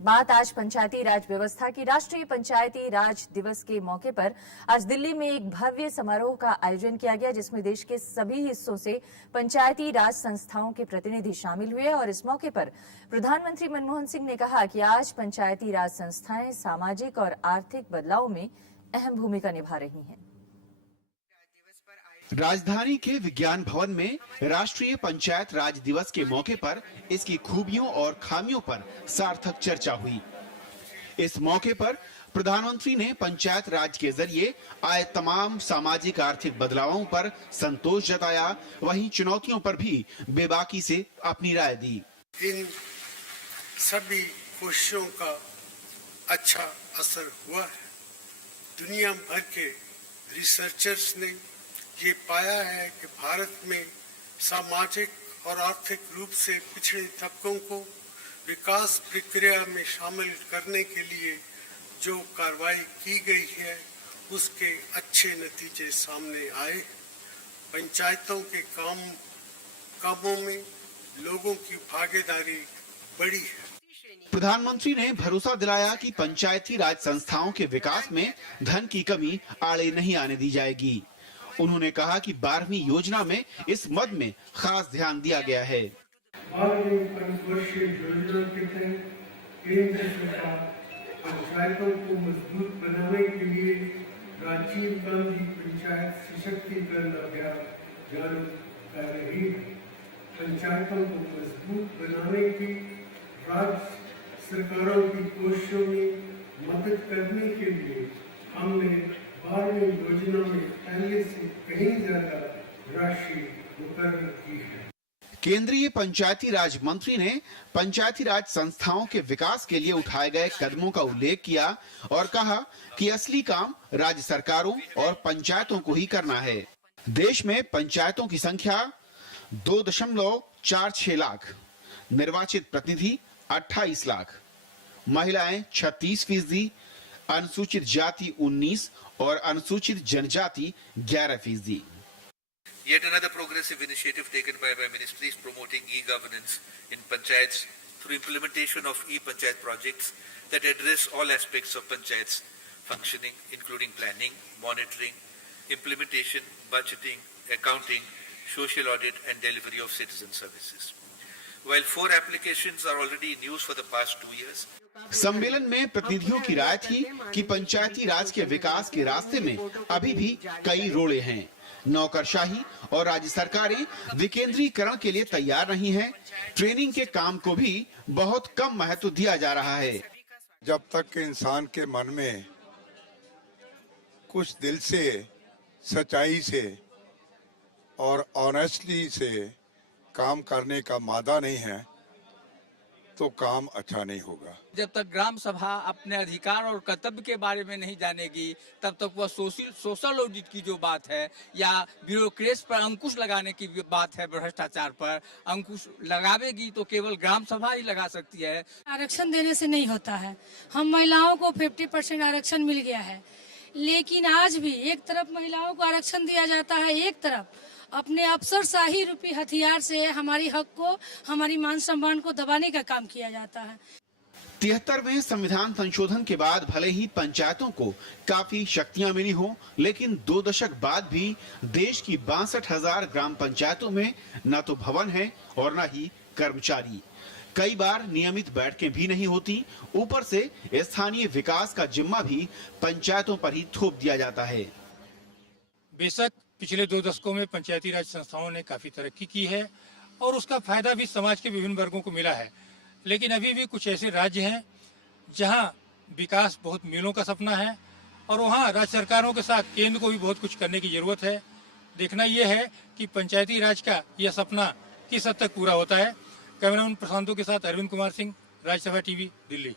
बात आज पंचायती राज व्यवस्था की। राष्ट्रीय पंचायती राज दिवस के मौके पर आज दिल्ली में एक भव्य समारोह का आयोजन किया गया, जिसमें देश के सभी हिस्सों से पंचायती राज संस्थाओं के प्रतिनिधि शामिल हुए। और इस मौके पर प्रधानमंत्री मनमोहन सिंह ने कहा कि आज पंचायती राज संस्थाएं सामाजिक और आर्थिक बदलाव में अहम भूमिका निभा रही हैं। राजधानी के विज्ञान भवन में राष्ट्रीय पंचायत राज दिवस के मौके पर इसकी खूबियों और खामियों पर सार्थक चर्चा हुई। इस मौके पर प्रधानमंत्री ने पंचायत राज के जरिए आए तमाम सामाजिक आर्थिक बदलावों पर संतोष जताया, वहीं चुनौतियों पर भी बेबाकी से अपनी राय दी। इन सभी कोशिशों का अच्छा असर हुआ है। दुनिया भर के रिसर्चर्स ने ये पाया है कि भारत में सामाजिक और आर्थिक रूप से पिछड़े तबकों को विकास प्रक्रिया में शामिल करने के लिए जो कार्रवाई की गई है उसके अच्छे नतीजे सामने आए। पंचायतों के कामों में लोगों की भागीदारी बढ़ी है। प्रधानमंत्री ने भरोसा दिलाया कि पंचायती राज संस्थाओं के विकास में धन की कमी आड़े नहीं आने दी जाएगी। उन्होंने कहा कि 12वीं योजना में इस मद में खास ध्यान दिया गया है। 12वीं पंचवर्षीय योजना के तहत केंद्र सरकार पंचायतों को मजबूत बनाने के लिए राजीव गांधी पंचायत सशक्तिकरण अभियान जारी कर रही है। पंचायतों को मजबूत बनाने की राज्य सरकारों की कोशिशों में मदद करने के लिए हमने 12वीं योजना में पहले से कहीं ज्यादा राशि मुकर्रर की है। केंद्रीय पंचायती राज मंत्री ने पंचायती राज संस्थाओं के विकास के लिए उठाए गए कदमों का उल्लेख किया और कहा कि असली काम राज्य सरकारों और पंचायतों को ही करना है। देश में पंचायतों की संख्या 2.46 लाख, निर्वाचित प्रतिनिधि 28 लाख, महिलाएं 36%, अनुसूचित जाति 19 और अनुसूचित जनजाति 11%। Yet another progressive initiative taken by ministries promoting e-governance in panchayats through implementation of e-panchayat projects that address all aspects of panchayats functioning, including planning, monitoring, implementation, budgeting, accounting, social audit and delivery of citizen services. While 4 applications are already in use for the past 2 years. सम्मेलन में प्रतिनिधियों की राय थी कि पंचायती राज के विकास के रास्ते में अभी भी कई रोड़े हैं। नौकरशाही और राज्य सरकारें विकेंद्रीकरण के लिए तैयार नहीं हैं। ट्रेनिंग के काम को भी बहुत कम महत्व दिया जा रहा है। जब तक इंसान के मन में कुछ दिल से, सच्चाई से और ऑनेस्टली से काम करने का मादा नहीं है तो काम अच्छा नहीं होगा। जब तक ग्राम सभा अपने अधिकार और कर्तव्य के बारे में नहीं जानेगी, तब तक वह सोशल ऑडिट की जो बात है या ब्यूरोक्रेसी पर अंकुश लगाने की बात है, भ्रष्टाचार पर अंकुश लगावेगी तो केवल ग्राम सभा ही लगा सकती है। आरक्षण देने से नहीं होता है। हम महिलाओं को 50% आरक्षण मिल गया है, लेकिन आज भी एक तरफ महिलाओं को आरक्षण दिया जाता है, एक तरफ अपने अफसरशाही रूपी हथियार से हमारी हक को, हमारी मान सम्मान को दबाने का काम किया जाता है। 73वें संविधान संशोधन के बाद भले ही पंचायतों को काफी शक्तियां मिली हो, लेकिन 2 दशक बाद भी देश की 62,000 ग्राम पंचायतों में न तो भवन है और न ही कर्मचारी। कई बार नियमित बैठकें भी नहीं होती, ऊपर से स्थानीय विकास का जिम्मा भी पंचायतों पर ही थोप दिया जाता है। बेशक पिछले 2 दशकों में पंचायती राज संस्थाओं ने काफी तरक्की की है और उसका फायदा भी समाज के विभिन्न वर्गों को मिला है, लेकिन अभी भी कुछ ऐसे राज्य हैं जहां विकास बहुत मीलों का सपना है और वहां राज्य सरकारों के साथ केंद्र को भी बहुत कुछ करने की जरूरत है। देखना यह है कि पंचायती राज का यह सपना किस हद तक पूरा होता है। कैमरामैन प्रशांतों के साथ अरविंद कुमार सिंह, राज्यसभा टीवी, दिल्ली।